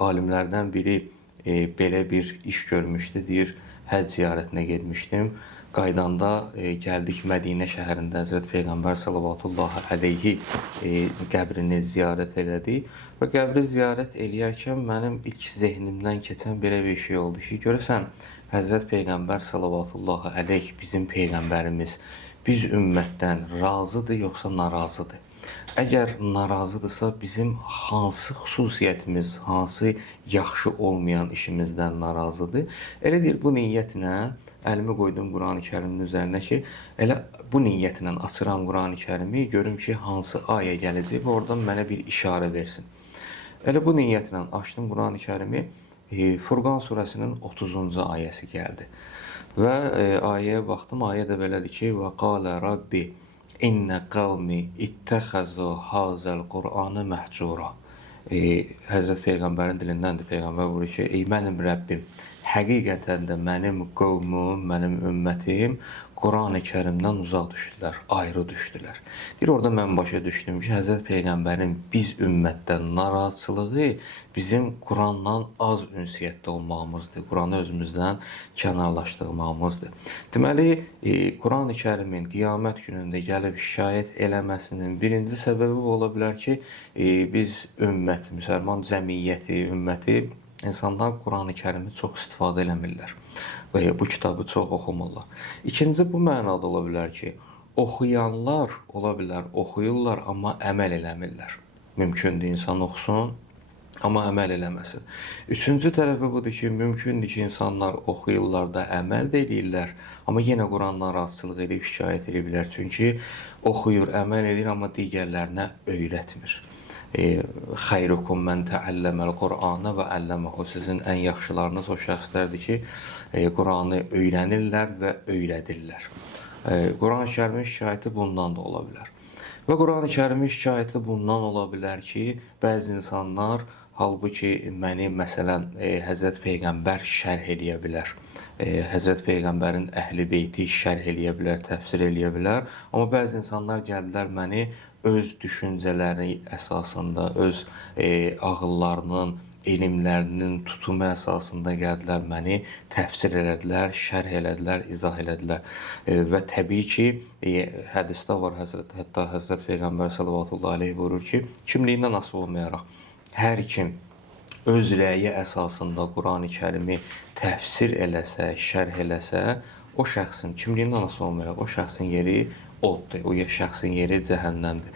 alimlərdən biri belə bir iş görmüşdü. Deyir, həcc ziyarətinə getmişdim. Qaydanda gəldik Mədinə şəhərində Həzrət Peyğəmbər sallallahu əleyhi qəbrini ziyarət elədik və qəbri ziyarət eləyərkən mənim ilk zehnimdən keçən belə bir şey oldu ki, görəsən Həzrət Peyğəmbər sallallahu əleyhi bizim peyğəmbərimiz biz ümmətdən razıdır yoxsa narazıdır? Əgər narazıdırsa bizim hansı xüsusiyyətimiz, hansı yaxşı olmayan işimizdən narazıdır? Elə deyir, bu niyyətlə əlimi qoydum Qurani-Kərimin üzərinə ki, elə bu niyyətlə açıram Qurani-Kərimi, görüm ki, hansı ayə gələcək və oradan mənə bir işarə versin. Elə bu niyyətlə açdım Qurani-Kərimi, Furqan surəsinin 30-cu ayəsi gəldi. Və ayəyə baxdım, ayə də belədir ki, və qalə Rabbi İnnə qavmi ittəxəzu hazəl Qur'anı məhcura. Həzrət Peyğəmbərin dilindəndir. Peyğəmbər buyurur ki, ey mənim Rəbbim, həqiqətən də mənim qovmum, mənim ümmətim Qurani Kərimdən uzaq düşdülər, ayrı düşdülər. Deyir, orada mən başa düşdüm ki, Həzrət Peyğəmbərin biz ümmətdən narazılığı bizim Quranla az ünsiyyətdə olmağımızdır, Quranı özümüzdən kənarlaşdırmağımızdır. Deməli, Qurani Kərimin qiyamət günündə gəlib şikayət eləməsinin birinci səbəbi ola bilər ki, biz ümmət, müsəlman cəmiyyəti, ümməti, İnsanlar Qurani Kərimi çox istifadə eləmirlər. Bu kitabı çox oxumurlar. İkinci bu mənada ola bilər ki, oxuyanlar ola bilər, oxuyurlar, amma əməl eləmirlər. Mümkündür insan oxusun, amma əməl eləməsin. Üçüncü tərəfi budur ki, mümkündür ki, insanlar oxuyurlar da, əməl də eləyirlər, amma yenə Qurandan razılıq edib şikayət ediblər. Çünki oxuyur, əməl edir, amma digərlərinə öyrətmir. Xeyrukum mən təəlləməl Qur'anə və əlləməhu. Sizin ən yaxşılarınız o şəxslərdir ki, Qur'anı öyrənirlər və öyrədirlər. Quran-ı Kərimin şikayəti bundan da ola bilər. Və Quran-ı Kərimin şikayəti bundan ola bilər ki, bəzi insanlar, halbuki məni məsələn Həzrət Peyğəmbər şərh eləyə bilər. Həzrət Peyğəmbərin əhli beyti şərh eləyə bilər, təfsir eləyə bilər. Amma bəzi insanlar gəldilər məni öz düşüncələri əsasında, öz ağıllarının, elmlərinin tutumu əsasında gəldilər məni təfsir elədilər, şərh elədilər, izah elədilər. Və təbii ki, hədisdə var, hətta Həzrət Peyğəmbər sallallahu əleyhi buyurur ki, kimliyindən asılı olmayaraq hər kim öz rəyi əsasında Qurani Kərimi təfsir eləsə, şərh eləsə, o şəxsin kimliyindən asılı olmayaraq o şəxsin yeri oddur, o şəxsin yeri cəhənnəmdir.